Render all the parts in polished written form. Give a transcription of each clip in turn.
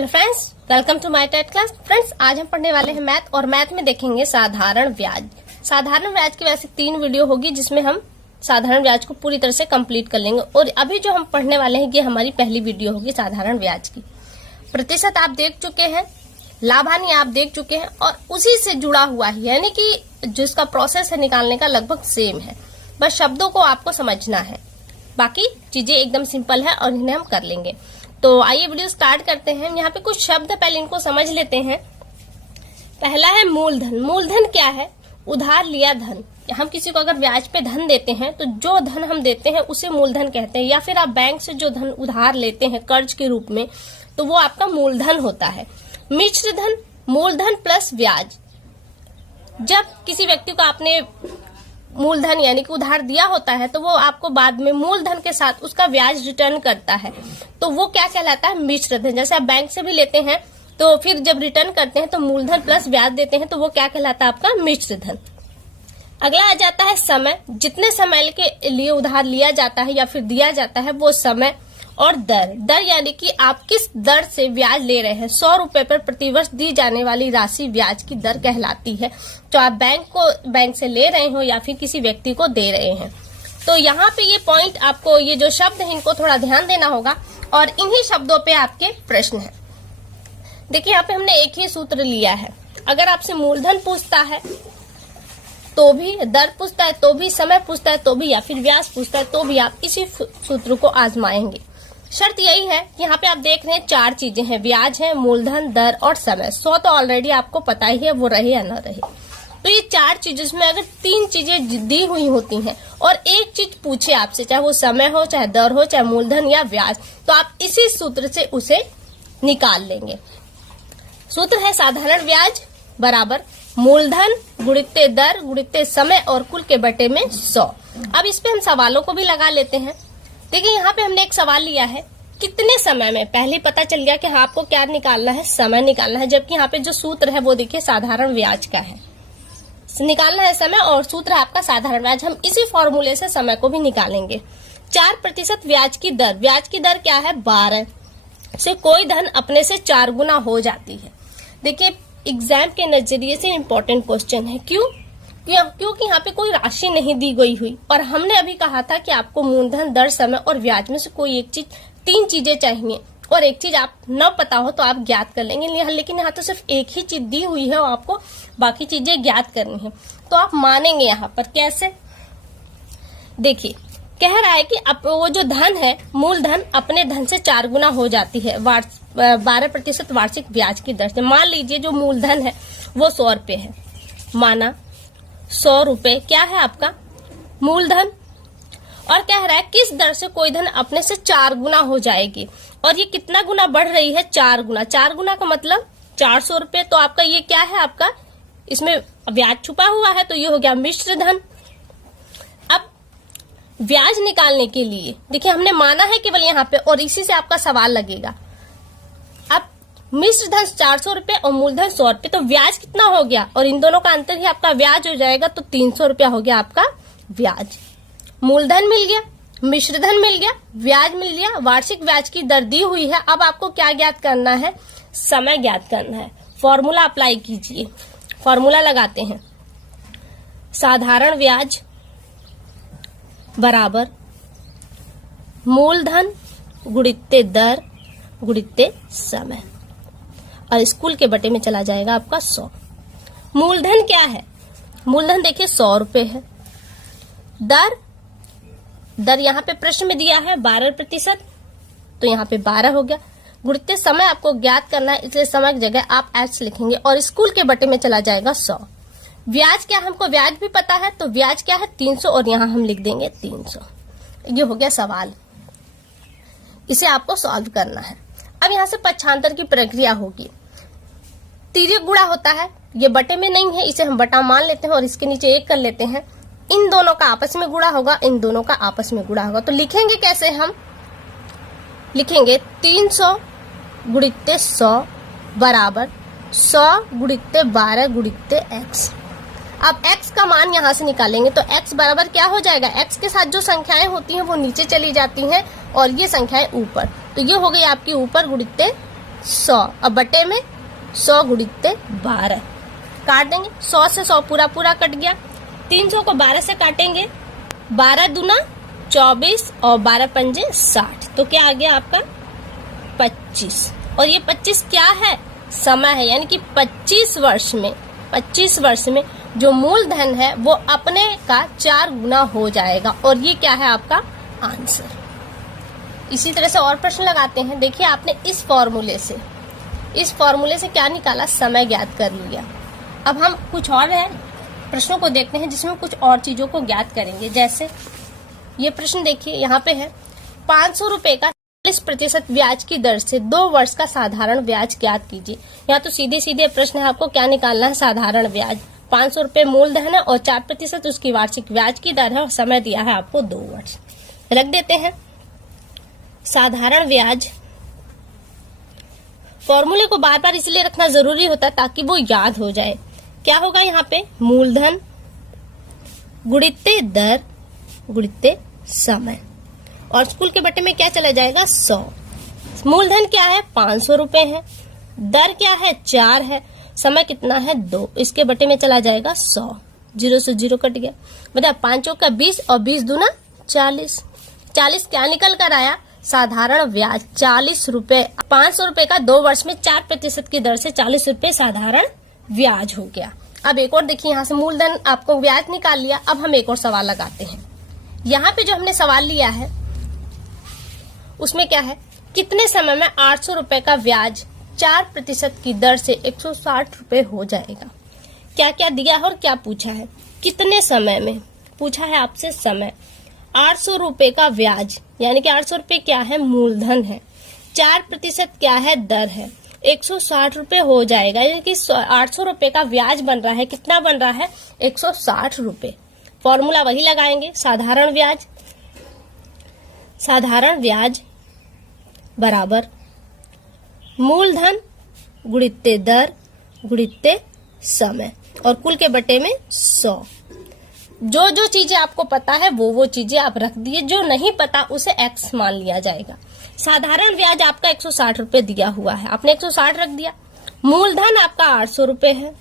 Hello friends, welcome to my TET class. Friends, आज हम पढ़ने वाले हैं मैथ और मैथ में देखेंगे साधारण ब्याज। साधारण ब्याज की वैसे 3 वीडियो होगी जिसमें हम साधारण ब्याज को पूरी तरह से कंप्लीट कर लेंगे और अभी जो हम पढ़ने वाले हैं ये हमारी पहली वीडियो होगी साधारण ब्याज की। प्रतिशत आप देख चुके हैं, लाभ हानि आप देख चुके हैं और उसी से जुड़ा हुआ है, यानी कि जिसका प्रोसेस है निकालने का लगभग सेम है, बस शब्दों को आपको समझना है। बाकी चीजें एकदम सिंपल है और इन्हें हम कर लेंगे। तो आइए वीडियो स्टार्ट करते हैं। यहाँ पे कुछ शब्द है, पहले इनको समझ लेते हैं। पहला है मूलधन। मूलधन क्या है? उधार लिया धन। हम किसी को अगर ब्याज पे धन देते हैं तो जो धन हम देते हैं उसे मूलधन कहते हैं, या फिर आप बैंक से जो धन उधार लेते हैं कर्ज के रूप में तो वो आपका मूलधन होता है। मिश्र धन, मूलधन प्लस ब्याज। जब किसी व्यक्ति को आपने मूलधन यानी कि उधार दिया होता है तो वो आपको बाद में मूलधन के साथ उसका ब्याज रिटर्न करता है, तो वो क्या कहलाता है? मिश्र धन। जैसे आप बैंक से भी लेते हैं तो फिर जब रिटर्न करते हैं तो मूलधन प्लस ब्याज देते हैं, तो वो क्या कहलाता है? आपका मिश्र धन। अगला आ जाता है समय। जितने समय के लिए उधार लिया जाता है या फिर दिया जाता है वो समय। और दर। दर यानी कि आप किस दर से ब्याज ले रहे हैं। 100 रुपए पर प्रतिवर्ष दी जाने वाली राशि ब्याज की दर कहलाती है, जो आप बैंक से ले रहे हो या फिर किसी व्यक्ति को दे रहे हैं। तो यहाँ पे ये पॉइंट आपको, ये जो शब्द है इनको थोड़ा ध्यान देना होगा और इन्हीं शब्दों पे आपके प्रश्न है। देखिए यहाँ पे हमने एक ही सूत्र लिया है। अगर आपसे मूलधन पूछता है तो भी, दर पूछता है तो भी, समय पूछता है तो भी, या फिर ब्याज पूछता है तो भी आप इसी सूत्र को आजमाएंगे। शर्त यही है कि यहाँ पे आप देख रहे हैं 4 चीजें हैं, ब्याज है, मूलधन, दर और समय। 100 तो ऑलरेडी आपको पता ही है, वो रहे या न रहे। तो ये 4 चीजें में अगर 3 चीजें दी हुई होती हैं और एक चीज पूछे आपसे, चाहे वो समय हो, चाहे दर हो, चाहे मूलधन या ब्याज, तो आप इसी सूत्र से उसे निकाल लेंगे। सूत्र है साधारण ब्याज बराबर मूलधन गुणित्ते दर गुणित्ते समय और कुल के बटे में 100। अब इस पे हम सवालों को भी लगा लेते हैं। देखिए यहाँ पे हमने एक सवाल लिया है, कितने समय में। पहले पता चल गया कि हाँ आपको क्या निकालना है? समय निकालना है। जबकि यहाँ पे जो सूत्र है वो देखिए साधारण ब्याज का है, निकालना है समय और सूत्र है आपका साधारण ब्याज। हम इसी फॉर्मूले से समय को भी निकालेंगे। 4% ब्याज की दर। ब्याज की दर क्या है? 12 से कोई धन अपने से 4 गुना हो जाती है। देखिए एग्जाम के नजरिए से इम्पोर्टेंट क्वेश्चन है। क्योंकि यहाँ पे कोई राशि नहीं दी गई हुई और हमने अभी कहा था कि आपको मूलधन, दर, समय और ब्याज में से कोई एक चीज, 3 चीजें चाहिए और एक चीज आप न पता हो तो आप ज्ञात कर लेंगे। लेकिन यहाँ तो सिर्फ एक ही चीज दी हुई है और आपको बाकी चीजें ज्ञात करनी है, तो आप मानेंगे यहाँ पर कैसे? देखिए कह रहा है कि वो जो धन है, मूलधन अपने धन से 4 गुना हो जाती है 12% वार्षिक ब्याज की दर से। मान लीजिए जो मूलधन है वो 100 रुपए है, माना 100 रुपए क्या है आपका मूलधन, और कह रहा है किस दर से कोई धन अपने से 4 गुना हो जाएगी। और ये कितना गुना बढ़ रही है? 4 गुना। 4 गुना का मतलब 400 रुपए। तो आपका ये क्या है? आपका इसमें ब्याज छुपा हुआ है, तो ये हो गया मिश्र धन। अब ब्याज निकालने के लिए देखिए हमने माना है केवल यहाँ पे और इसी से आपका सवाल लगेगा। अब मिश्र धन 400 रुपए और मूलधन 100 रुपए, तो ब्याज कितना हो गया? और इन दोनों का अंतर ही आपका ब्याज हो जाएगा, तो 300 रुपया हो गया आपका ब्याज। मूलधन मिल गया, मिश्र धन मिल गया, ब्याज मिल गया, वार्षिक ब्याज की दर दी हुई है। अब आपको क्या ज्ञात करना है? समय ज्ञात करना है। फॉर्मूला अप्लाई कीजिए। फॉर्मूला लगाते हैं, साधारण ब्याज बराबर मूलधन गुणित्ते दर गुणित्ते समय, और स्कूल के बटे में चला जाएगा आपका 100। मूलधन क्या है? मूलधन देखिए 100 रुपए है। दर यहाँ पे प्रश्न में दिया है 12%, तो यहाँ पे 12 हो गया। गुणित्ते समय आपको ज्ञात करना है, इसलिए समय की जगह आप एच लिखेंगे और स्कूल के बटे में चला जाएगा 100। ब्याज क्या? हमको ब्याज भी पता है, तो ब्याज क्या है? 300 और यहाँ हम लिख देंगे 300। ये हो गया सवाल, इसे आपको सॉल्व करना है। अब यहाँ से पक्षांतर की प्रक्रिया होगी। तिर्यक गुणा होता है, ये बटे में नहीं है, इसे हम बटा मान लेते हैं और इसके नीचे 1 कर लेते हैं। इन दोनों का आपस में गुणा होगा, इन दोनों का आपस में गुणा होगा। तो लिखेंगे कैसे? हम लिखेंगे 300 गुणित्ते 100 बराबर 100 गुणित्ते 12 गुणित्ते x। अब x का मान यहाँ से निकालेंगे तो x बराबर क्या हो जाएगा? x के साथ जो संख्याएं होती हैं वो नीचे चली जाती हैं और ये संख्याएं ऊपर, तो ये हो गई आपकी ऊपर गुणित्ते 100 और बटे में 100 गुणित्ते 12 काट देंगे। 100 से 100 पूरा पूरा कट गया। 300 को 12 से काटेंगे, 12 दूना 24 और 12 पंजे 60, तो क्या आ गया आपका 25। और ये 25 क्या है, समय है, यानी कि 25 वर्ष में जो मूलधन है वो अपने का 4 गुना हो जाएगा, और ये क्या है आपका आंसर। इसी तरह से और प्रश्न लगाते हैं। देखिए आपने इस फॉर्मूले से क्या निकाला, समय ज्ञात कर लिया। अब हम कुछ और है प्रश्नों को देखते हैं जिसमें कुछ और चीजों को ज्ञात करेंगे। जैसे ये प्रश्न देखिए, यहाँ पे है 500 रुपए का 40% ब्याज की दर से 2 वर्ष का साधारण ब्याज ज्ञात कीजिए। यहाँ तो सीधे सीधे प्रश्न है, आपको क्या निकालना है, साधारण ब्याज। 500 रुपए मूलधन है और 4% उसकी वार्षिक ब्याज की दर है और समय दिया है आपको 2 वर्ष। रख देते हैं साधारण ब्याज। फॉर्मूले को बार बार इसलिए रखना जरूरी होता है ताकि वो याद हो जाए। क्या होगा यहाँ पे, मूलधन गुणित्ते दर गुणित्ते समय, और स्कूल के बटे में क्या चला जाएगा 100। मूलधन क्या है 500 रुपए है, दर क्या है 4 है, समय कितना है 2, इसके बटे में चला जाएगा 100। 0 से 0 कट गया, मतलब 5 का 20 और 20 दूना 40। 40 क्या निकल कर आया, साधारण ब्याज 40 रुपए। 500 रुपए का 2 वर्ष में 4% की दर से 40 रुपए साधारण ब्याज हो गया। अब एक और देखिए, यहाँ से मूलधन आपको ब्याज निकाल लिया। अब हम एक और सवाल लगाते हैं। यहाँ पे जो हमने सवाल लिया है उसमें क्या है, कितने समय में 800 रुपए का ब्याज 4% की दर से 160 रुपए हो जाएगा। क्या क्या दिया है और क्या पूछा है, कितने समय में पूछा है आपसे, समय। 800 रुपए का ब्याज यानी कि 800 रुपए क्या है, मूलधन है, 4% क्या है, दर है, 160 रुपए हो जाएगा। यानी कि 800 रुपए का ब्याज बन रहा है, कितना बन रहा है 160 रुपए। फॉर्मूला वही लगाएंगे, साधारण ब्याज बराबर मूलधन गुणित्ते दर गुणित्ते समय, और कुल के बटे में 100। जो जो चीजें आपको पता है वो चीजें आप रख दिए, जो नहीं पता उसे x मान लिया जाएगा। साधारण ब्याज आपका 160 रुपए दिया हुआ है, आपने 160 रख दिया। मूलधन आपका 800 रुपए है,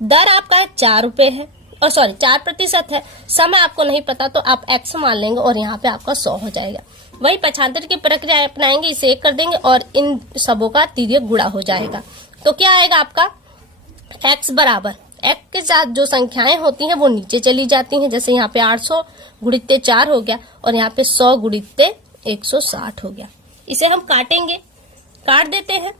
दर आपका 4 रुपए है, और 4% है, समय आपको नहीं पता तो आप x मान लेंगे और यहाँ पे आपका 100 हो जाएगा। वही पक्षांतर की प्रक्रिया अपनाएंगे, इसे 1 कर देंगे और इन सबों का तिर्यक गुणा हो जाएगा। तो क्या आएगा आपका x बराबर, x के साथ जो संख्याएं होती हैं वो नीचे चली जाती हैं। जैसे यहाँ पे 800 गुणित्ते 4 हो गया और यहाँ पे 100 गुणित्ते 160 हो गया। इसे हम काटेंगे, काट देते हैं।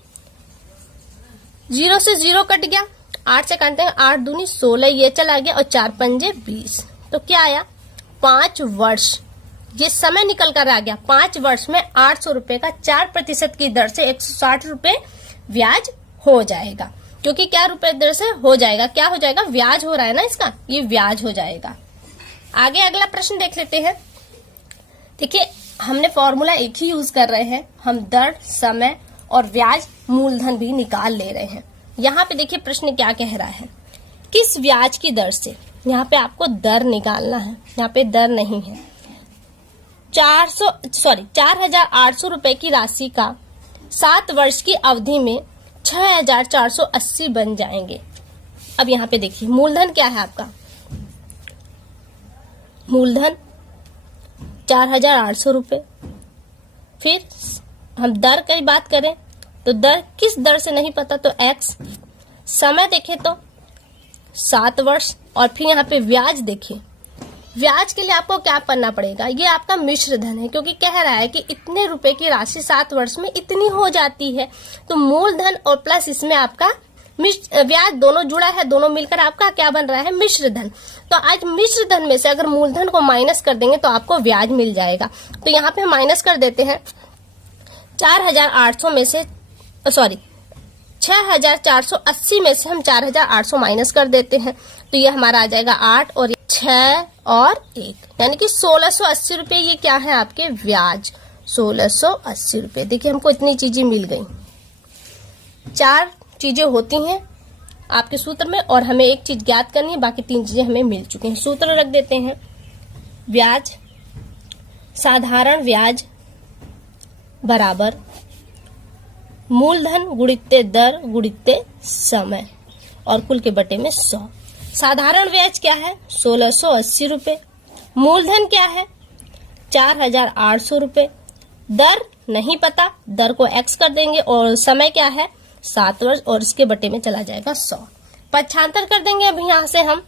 0 से 0 कट गया, 8 से काटते हैं, 8 दूनी 16, ये चला गया और 4 पंजे 20। तो क्या आया 5 वर्ष, ये समय निकल कर आ गया। 5 वर्ष में 800 रुपए का 4% की दर से 160 रुपए ब्याज हो जाएगा। क्योंकि क्या रुपए दर से हो जाएगा, क्या हो जाएगा, ब्याज हो रहा है ना इसका, ये ब्याज हो जाएगा। आगे अगला प्रश्न देख लेते हैं। देखिए हमने फॉर्मूला एक ही यूज कर रहे हैं, हम दर, समय और ब्याज मूलधन भी निकाल ले रहे हैं। यहाँ पे देखिए प्रश्न क्या कह रहा है, किस ब्याज की दर से, यहाँ पे आपको दर निकालना है, यहाँ पे दर नहीं है। 4,800 रुपए की राशि का 7 वर्ष की अवधि में 6,480 बन जाएंगे। अब यहाँ पे देखिए मूलधन क्या है आपका, मूलधन 4,800 रुपए। फिर हम दर की बात करें तो दर किस दर से नहीं पता तो x। समय देखें तो 7 वर्ष, और फिर यहाँ पे ब्याज देखिए, ब्याज के लिए आपको क्या करना पड़ेगा, ये आपका मिश्र धन है, क्योंकि कह रहा है कि इतने रुपए की राशि 7 वर्ष में इतनी हो जाती है। तो मूलधन और प्लस इसमें आपका ब्याज दोनों जुड़ा है, दोनों मिलकर आपका क्या बन रहा है, मिश्र धन। तो आज मिश्र धन में से अगर मूलधन को माइनस कर देंगे तो आपको ब्याज मिल जाएगा। तो यहाँ पे हम माइनस कर देते हैं 6,480 में से 4,880 माइनस कर देते हैं, तो ये हमारा आ जाएगा 8 और 6 और 1, यानी कि 1,680 रुपए। ये क्या है आपके ब्याज, 1,680 रुपए। देखिए हमको इतनी चीजें मिल गई, 4 चीजें होती हैं आपके सूत्र में और हमें एक चीज ज्ञात करनी है, बाकी 3 चीजें हमें मिल चुकी हैं। सूत्र रख देते हैं, ब्याज, साधारण ब्याज बराबर मूलधन गुणित्ते दर गुणित्ते समय और कुल के बटे में 100। साधारण ब्याज क्या है 1680 रुपए। मूलधन क्या है 4800 रुपए। दर नहीं पता, दर को x कर देंगे और समय क्या है 7 वर्ष और इसके बटे में चला जाएगा 100। पक्षांतर कर देंगे अब यहाँ से हम,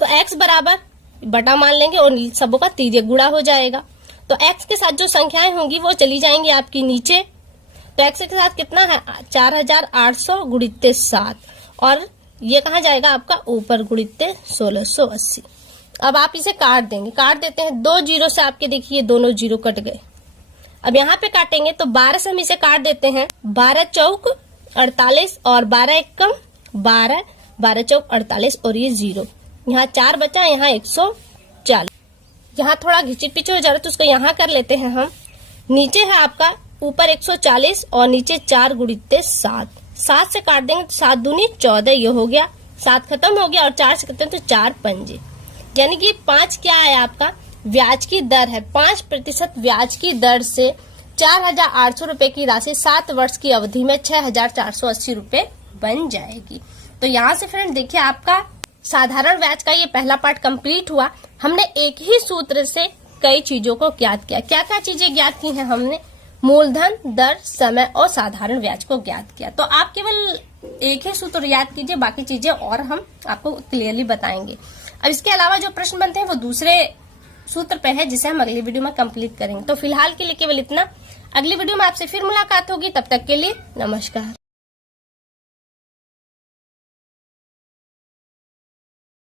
तो x बराबर बटा मान लेंगे और सबों का तिर्यक गुणा हो जाएगा। तो x के साथ जो संख्याएं होंगी वो चली जाएंगी आपकी नीचे। तो x के साथ कितना है 4800 गुणित्ते 7 और ये कहाँ जाएगा आपका ऊपर गुणित्ते 1680। अब आप इसे काट देंगे, काट देते हैं 2 जीरो से, आपके देखिए दोनों जीरो कट गए। अब यहाँ पे काटेंगे तो 12 से हम इसे काट देते हैं, 12 चौक 48 और 12 एकम 12, 12 चौक 48 और ये 0, यहाँ 4 बचा, यहाँ 140। यहाँ थोड़ा घिची पिछे हो जा रहा है तो उसको यहाँ कर लेते हैं हम। नीचे है आपका ऊपर 140 और नीचे 4 गुणित्ते 7, 7 से काट देंगे तो 7 दूनी 14, ये हो गया, 7 खत्म हो गया और 4 से करते हैं तो 4 पंजे, यानी कि 5 क्या है आपका ब्याज की दर है। 5% ब्याज की दर से 4800 रुपए की राशि 7 वर्ष की अवधि में 6480 रुपए बन जाएगी। तो यहाँ से फ्रेंड देखिए आपका साधारण ब्याज का ये पहला पार्ट कंप्लीट हुआ। हमने एक ही सूत्र से कई चीजों को ज्ञात किया। क्या क्या चीजें ज्ञात की हैं हमने, मूलधन, दर, समय और साधारण ब्याज को ज्ञात किया। तो आप केवल एक ही सूत्र याद कीजिए, बाकी चीजें और हम आपको क्लियरली बताएंगे। अब इसके अलावा जो प्रश्न बनते हैं वो दूसरे सूत्र पे है जिसे हम अगली वीडियो में कंप्लीट करेंगे। तो फिलहाल के लिए केवल इतना, अगली वीडियो में आपसे फिर मुलाकात होगी, तब तक के लिए नमस्कार।